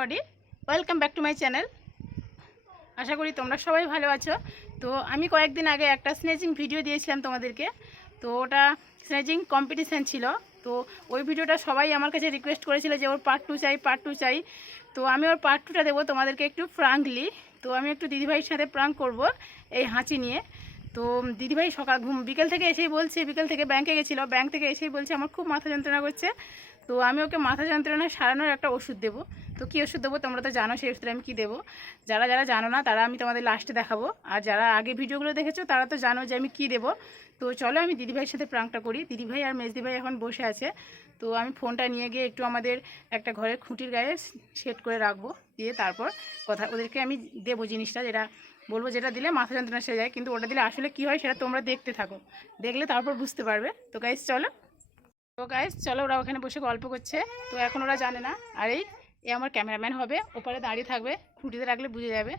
Everybody, welcome back to my channel. আশা করি তোমরা সবাই ভালো আছো। তো আমি কয়েকদিন আগে একটা স্নেচিং ভিডিও দিয়েছিলাম তোমাদেরকে। তো ওটা স্নেচিং কম্পিটিশান ছিল। তো ওই ভিডিওটা সবাই আমার কাছে রিকোয়েস্ট করেছিল যে ওর পার্ট 2 চাই, পার্ট 2 চাই। তো আমি ওর পার্ট 2টা দেবো তোমাদেরকে একটু ফ্রাঙ্কলি। তো আমি একটু দিদিভাইয়ের সাথে প্রাঙ্ক করব এই হাঁচি নিয়ে। তো দিদিভাই বিকেল থেকে এসেই বলছে, বিকেল থেকে ব্যাংকে গেছিলো, ব্যাংক থেকে এসেই বলছে আমার খুব মাথা যন্ত্রণা করছে। তো আমি ওকে মাথা যন্ত্রণা সারানোর একটা ওষুধ দেবো। তো কী ওষুধ দেবো তোমরা তো জানো, সেই ওষুধটা আমি কী দেবো। যারা যারা জানো না তারা আমি তোমাদের লাস্টে দেখাবো, আর যারা আগে ভিডিওগুলো দেখেছো তারা তো জানো যে আমি কী দেবো। তো চলো আমি দিদিভাইয়ের সাথে প্রাঙ্কটা করি। দিদিভাই আর মেজদিভাই এখন বসে আছে। তো আমি ফোনটা নিয়ে গিয়ে একটু আমাদের একটা ঘরের খুঁটির গায়ে সেট করে রাখবো, দিয়ে তারপর ওদেরকে আমি দেবো জিনিসটা, যেটা বলবো যেটা দিলে মাথা যন্ত্রণা সেরে যায়। কিন্তু ওটা দিলে আসলে কী হয় সেটা তোমরা দেখতে থাকো, দেখলে তারপর বুঝতে পারবে। তো গাইস চলো। তো গাইস চলো, ওরা ওখানে বসে গল্প করছে। তো এখন ওরা জানে না। আর এই আমার ক্যামেরাম্যান হবে, ওপারে দাঁড়িয়ে থাকবে, খুঁটিতে রাখলে বুঝে যাবে।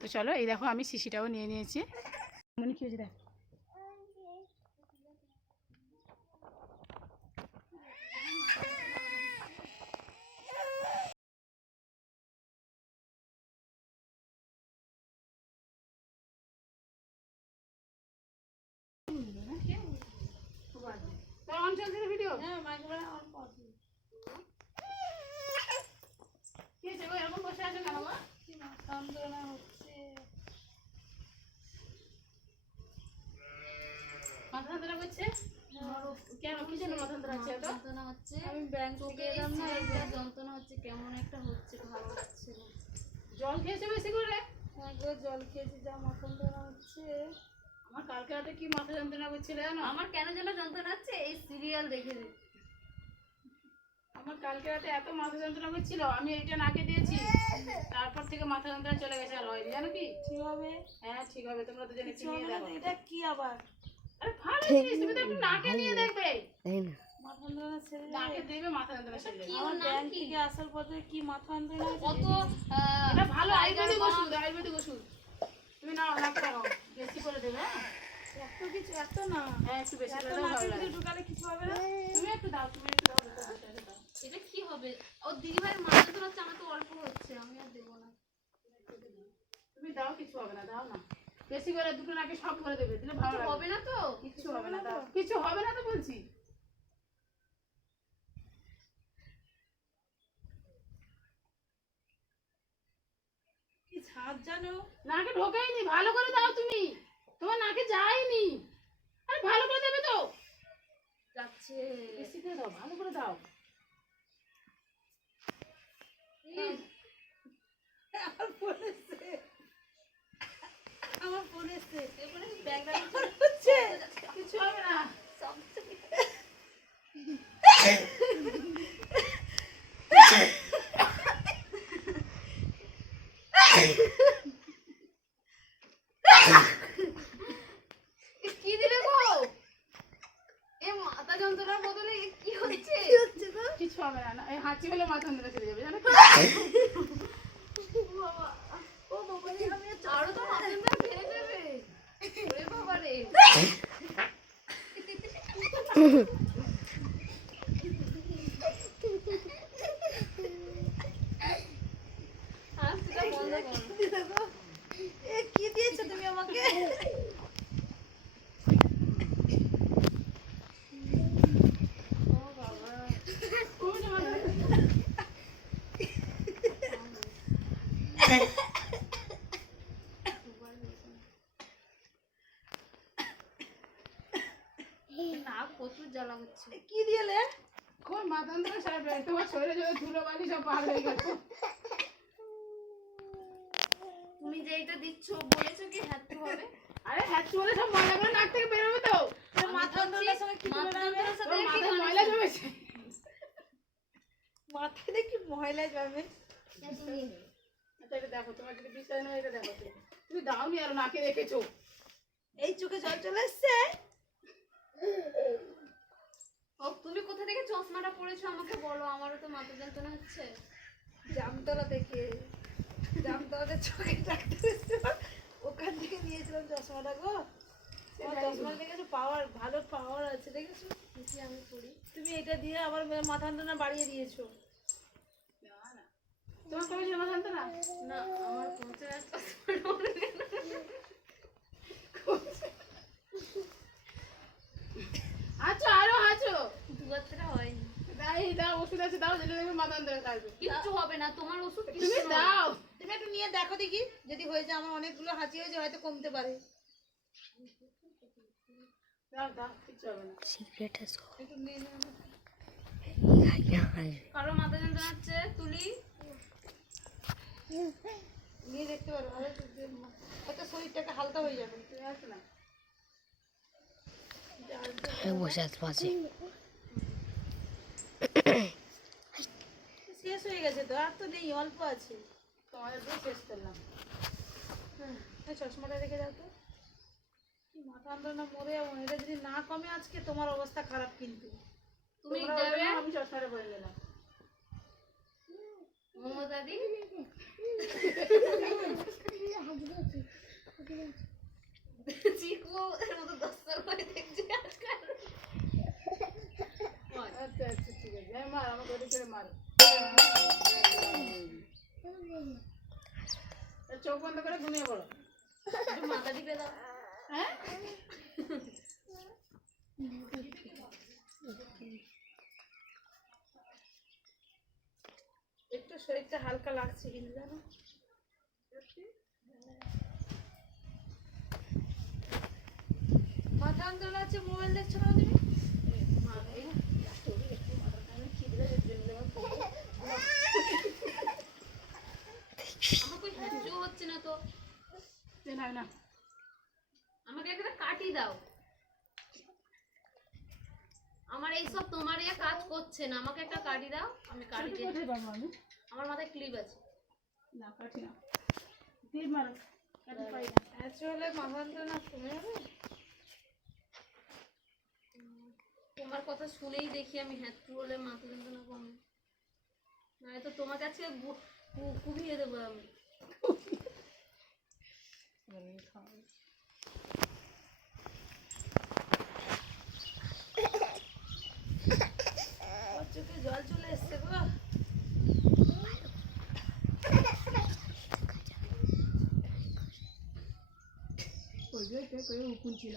তো চলো, এই দেখো আমি শিশিটাও নিয়ে নিয়েছি। মনে কি হয়েছে দেখ। ভিডিও এরকম বসে আছে কেন? যন্ত্রণা হচ্ছে, মাথা যন্ত্রণা করছে কেন? কি জন্য মাথা যন্ত্রণা হচ্ছে? আমি ব্যাংক থেকে এলাম না, এই যন্ত্রণা হচ্ছে, কেমন একটা হচ্ছে, ভালো লাগছে না। জল খেয়েছে বেশি করে? জল খেয়েছি, যা মাথা যন্ত্রণা হচ্ছে। আমার কালকে রাতে কি মাথা যন্ত্রণা করছিল জানো? আমার কেন যেন যন্ত্রণা হচ্ছে এই সিরিয়াল দেখে দেখে। আমার কালকে রাতে এত মাথা যন্ত্রণা করছিল, আমি এইটা নাকে দিয়েছি, তারপর থেকে মাথা যন্ত্রণা চলে গেছে, আর হয়নি। জানো কি ঠিক হবে? হ্যাঁ ঠিক হবে, তোমরা দুজনে নিয়ে দেখো। এটা কি আবার? আরে ভালো জিনিস, তুমি তো একটু নাকে নিয়ে দেখবে। এই না, মাথা যন্ত্রণা ছেড়ে নাকে দিবে, মাথা যন্ত্রণা সেরে যাবে। আমার ব্যাংক থেকে আসার পথে কি মাথা যন্ত্রণা কত এটা ভালো আয়ুর্বেদিক ওষুধ, আয়ুর্বেদিক ওষুধ। তুমি নাও, নাকটা নাও, বেশি করে দেবে। এত কিছু এত না, হ্যাঁ একটু বেশি করে দাও, ভালো লাগে। ঢুকালে কিছু হবে না, তুমি একটু দাও, তুমি একটু দাও। এটা কি হবে? ও দিদিভাইয়ের মাথা যন্ত্রণা হচ্ছে, আমার তো অল্প হচ্ছে, আমি আর দেবো না। তুমি দাও, কিছু হবে না, দাও না। বেশি করে দুটো নাকি সব করে দেবে, দিলে ভালো হবে না। তো কিছু হবে না, দাও। কিছু হবে না তো বলছি। কি ছাদ জানো, নাকে ঢোকেইনি, ভালো করে দাও তুমি, তোমার নাকে যায়নি। আরে ভালো করে দেবে তো, যাচ্ছে। বেশি করে দাও, ভালো করে দাও। আমার ফোন এসছে, আমার ফোন এসছে, এবারে ব্যাকগ্রাউন্ড হচ্ছে, কিছু হবে না। কি দিলে গো? এ মাথা যন্ত্রণার বদলে কি হচ্ছে? কিছু হবে না, এই হাঁচি হলে মাথা যন্ত্রণা চলে যাবে, জানো? ও বাবা রে, আমি আরো তো মাথা যন্ত্রণা ভেঙে যাবে। ওরে বাবা রে। হাসিটা বন্ধ করো। এ কি দিয়েছো তুমি আমাকে? প্রচুর জ্বালা হচ্ছে। কি দিলে? কোন মাথা যন্ত্রণা সারবে? তোমার শরীরে যদি ধুলোবালি সব পার হয়ে গেল। তুমি যেটা দিচ্ছ বলেছো কি হ্যাটু হবে? আরে হ্যাটু হলে সব ময়লাগুলো নাক থেকে বের হবে তো। মাথা যন্ত্রণার সময় কি বেরোবে? মাথায় ময়লা জমেছে। মাথায় দেখি ময়লা জমে। আচ্ছা এটা দেখো, তোমার যদি বিশ্বাস না হয় এটা দেখো, তুমি দাওনি আর নাকে রেখেছো। এই চোখে জল চলে এসছে। ও তুমি কোথা থেকে চশমাটা পরেছো আমাকে বলো, আমারও তো মাথা যন্ত্রণা হচ্ছে। জামতলা থেকে, জামতলাতে চোখে ডাক্তার এসেছিল, ওখান থেকে নিয়েছিলাম চশমাটা গো। চশমা দেখেছো, পাওয়ার ভালো পাওয়ার আছে, দেখেছো? আমি পড়ি, তুমি এটা দিয়ে আবার মাথা যন্ত্রণা বাড়িয়ে দিয়েছো। তোমার কমিশন মাথা যন্ত্রণা? না আমার পৌঁছে যাচ্ছে। আছো আরো আছো। দু বছর হয়নি। দাও ওষুধ আছে দাও, যেটা দেখবে মাথা যন্ত্রণা কাটবে। কিচ্ছু হবে না, তোমার ওষুধ তুমি কিচ্ছু হবে না। দাও। তুমি একটু নিয়ে দেখো দেখি, যদি হয়ে যায়, আমার অনেকগুলো হাঁচি হয়েছে, হয়তো কমতে পারে। দাও দাও, কিচ্ছু হবে না। একটু নিয়ে নাও। কারো মাথা যন্ত্রণা হচ্ছে, তুলি নিয়ে দেখতে পারো, হয়তো শরীরটাকে হালকা হয়ে যাবে। তুমি আসো না। বসে আছে পাশে। শেষ হয়ে গেছে তো, আর তো নেই, অল্প আছে। তোমাদের দিয়ে শেষ করলাম। হ্যাঁ, এই চশমাটা রেখে দাও তো। কি মাথা যন্ত্রণা, মরে যাবো। এটা যদি না কমে আজকে, তোমার অবস্থা খারাপ কিন্তু। তুমি তোমরা দেবে। ওটা নাও, আমি চশমাটা পরে নিলাম। মোমো দাদি চিকু এর মতো দস্তার করে দেখছি আজকাল। আচ্ছা আচ্ছা ঠিক আছে, হ্যাঁ মার, আমার গদি করে মার। চোখ বন্ধ করে ঘুমিয়ে পড়ো। একটু মাথা টিপে দাও। হ্যাঁ একটু শরীরটা হালকা লাগছে কিন্তু, জানো। মাথা যন্ত্রণা আছে, মোবাইল দেখছো না তুমি? আমার কই হ্যাচু হচ্ছে না তো। না না, আমাকে একটা কাটি দাও। আমার এইসব তোমার ইয়ে কাজ করছে না, আমাকে একটা কাটি দাও, আমি কাটি দিই। কোথায় পাবো আমি? আমার মাথায় ক্লিপ আছে। না কাটি না, তীর মারো, কাটি পাই না। আসলে মাথা যন্ত্রণা কমে যাবে। তোমার কথা শুনেই দেখি আমি হ্যাচু হলে মাথা যন্ত্রণা কমে। নয়তো তোমার কাছে কুবিয়ে দেবো আমি। ওর চোখে জল চলে এসছে গো। ওই যে কই উকুন ছিল।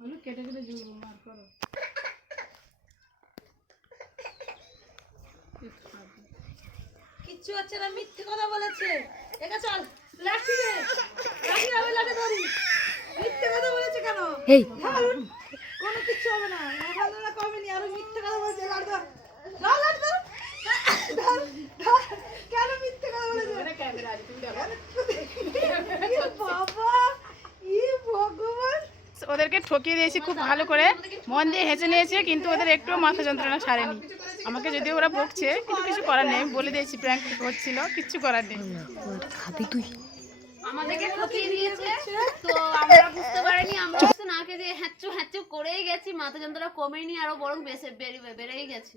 বলো কেটে কেটে জুড়বো, মার করো। কিচ্ছু হচ্ছে না, মিথ্যে কথা বলেছে। একা চল, লাঠি দে, লাঠি হবে, লাঠি ধরি। মিথ্যে কথা বলেছে কেন? এই ধরুন, কোনো কিচ্ছু হবে না, মাথা যন্ত্রণা কমেনি, আরো মিথ্যে কথা বলেছে। লাঠি ধর, ধর, লাঠি ধর, ধর, ধর। কেন মিথ্যে কথা বলেছে? ওখানে ক্যামেরা আছে, তুমি দেখো। এ বাবা, ই ভগবান। ওদেরকে ঠকিয়ে দিয়েছি খুব ভালো করে, মন দিয়ে হেসে নিয়েছে, কিন্তু ওদের একটুও মাথা যন্ত্রণা সারেনি। আমাকে যদিও ওরা বকছে, কিন্তু কিছু করার নেই, বলে দিয়েছি প্র্যাঙ্ক হচ্ছিল, কিচ্ছু করার নেই। খাবি তুই? আমাদেরকে ঠকিয়ে দিয়েছে, তো আমরা বুঝতে পারিনি। আমরা হচ্ছে না খেয়ে হ্যাচু হ্যাচু করেই গেছি, মাথা যন্ত্রণা কমেনি, আরো বরং বেড়েই গেছে।